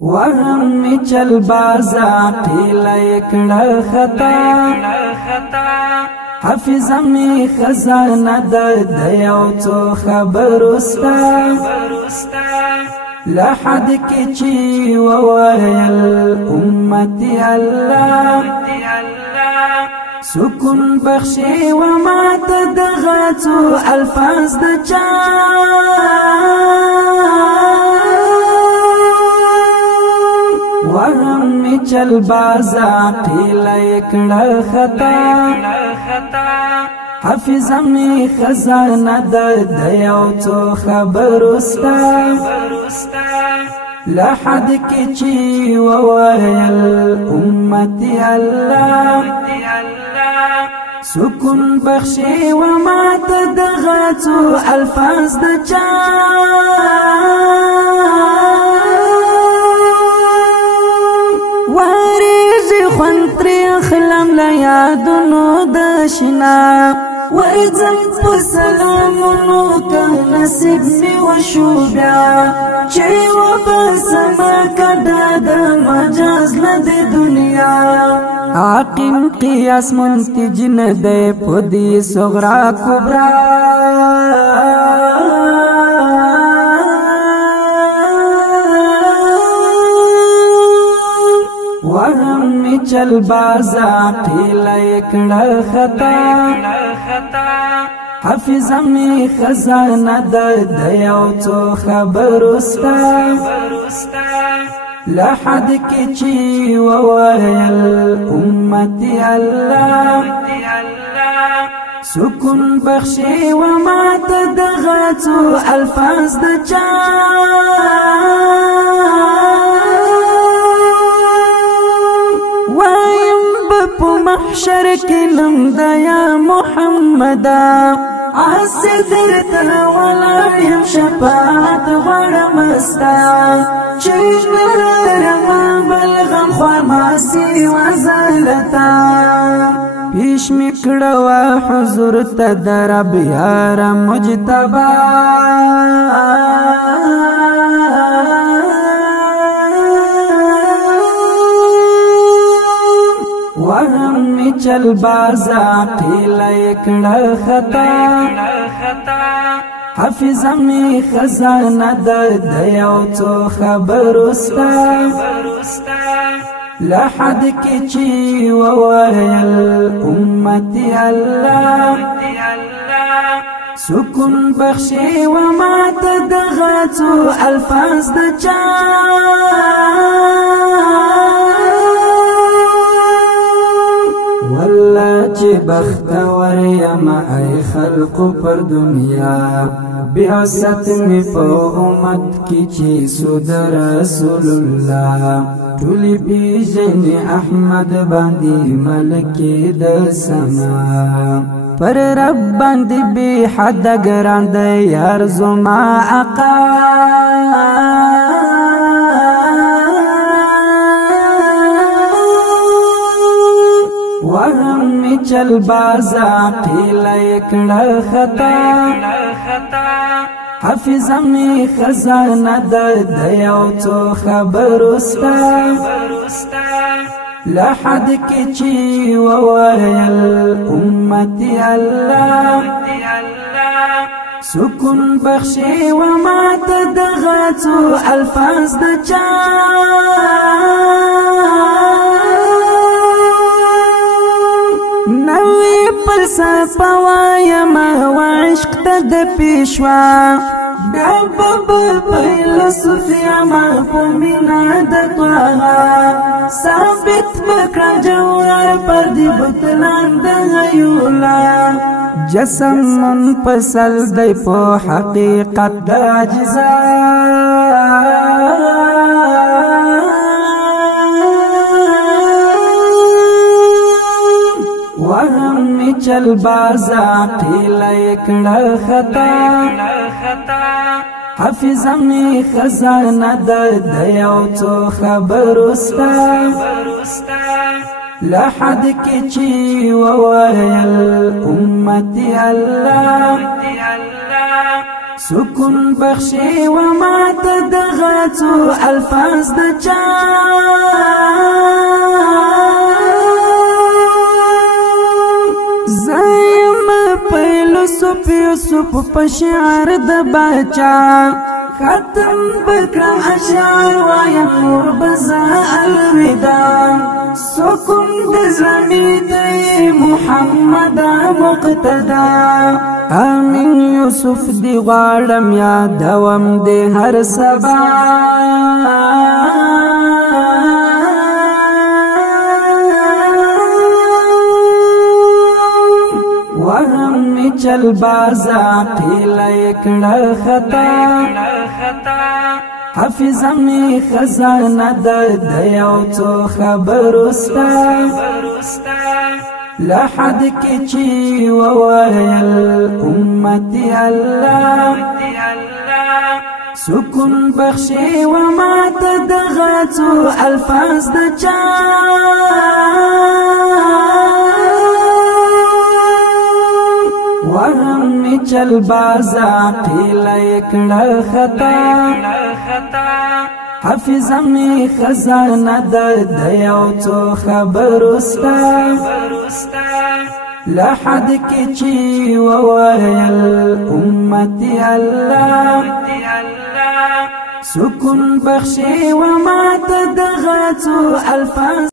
وهم چل بازا قیل اکڑا خطا حافظ می خزانه د یو څو خبرستا لحد کی چی وویل امتی الله سکون بخشی و مات دغاتو الفاظ د چا وهم چل بازا قیل اکڑا خطا حافظ می خزانه د یو څو خبرستا لحد کی چی وویل امتی الله سکون بخشی و مات دغاتو الفاظ د چا خنتری خلم لیادونو دشنا ورزم پسلامونو که نصیب می وشو بیا چی و بسما کدا د مجاز ند دنیا عاقم قیاس منتج ند پدی صغرا کبرا وهم چل بازا قیل اکڑا خطا حافظ می خزانه د یو څو خبرستا لحد کی چی وویل امتی الله سکون بخشی و مات دغاتو الفاظ د چا محشر کلم دیا محمد عصدر تولیم شفاعت ورمستا چشمر ما بلغم خرماسی وزالتا پیش مکڑوا حضور تدرب یار مجتبا وهم چل بازا قیل اکڑا خطا حافظ می خزانه د یو څو خبرستا لحد کی چی وویل امتی الله سکون بخشی و مات دغاتو الفاظ د چا والله چی بختور یم ای خلق پر دنیا بیاست می په امت کی چی سود رسول الله ټولی بیژن احمد باندې ملکی د سما پر رب باندې بی حد ګران دی یار زما آقا وهم چل بازا قیل اکڑا خطا حافظ می خزانه د یو څو خبرستا لحد کی چی وویل امتی الله سکون بخشی و مات دغاتو الفاظ د چا نوی پلسا پوایم و عشق تا د پیشوا بیا بابا فیلسوفیا ما پمینا د طاها ثابت بکر جوار پر دی بطلان د غیولا جسم منفصل دی په حقیقت د عجزا وهم چل بازا قیل اکڑا خطا حافظ می خزانه د یو څو خبرستا لحد کی چی وویل امتی الله سکون بخشي وما تدغتو الفاظ دچا زایم پیلو سوپ یوسف پشعر د بچا ختم بکرم اشعار وایم نور بزا الوداع سکون دزمی دی محمد مقتدا آمین یوسف دی غواړم یادوم دی هر سبا وهم می چل بازا قیل اکڑا خطا حافظ می خزانه د یو څو خبرستا لحد کی چی وویل امتی الله سکون بخشی وما تدغتو الفاظ دچا وهم می چل بازا قیل اکڑا خطا حافظ می خزانه د یو څو خبرستا لحد کی چی وویل امتی الله سکون بخشی وما تدغتو الفاظ